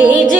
age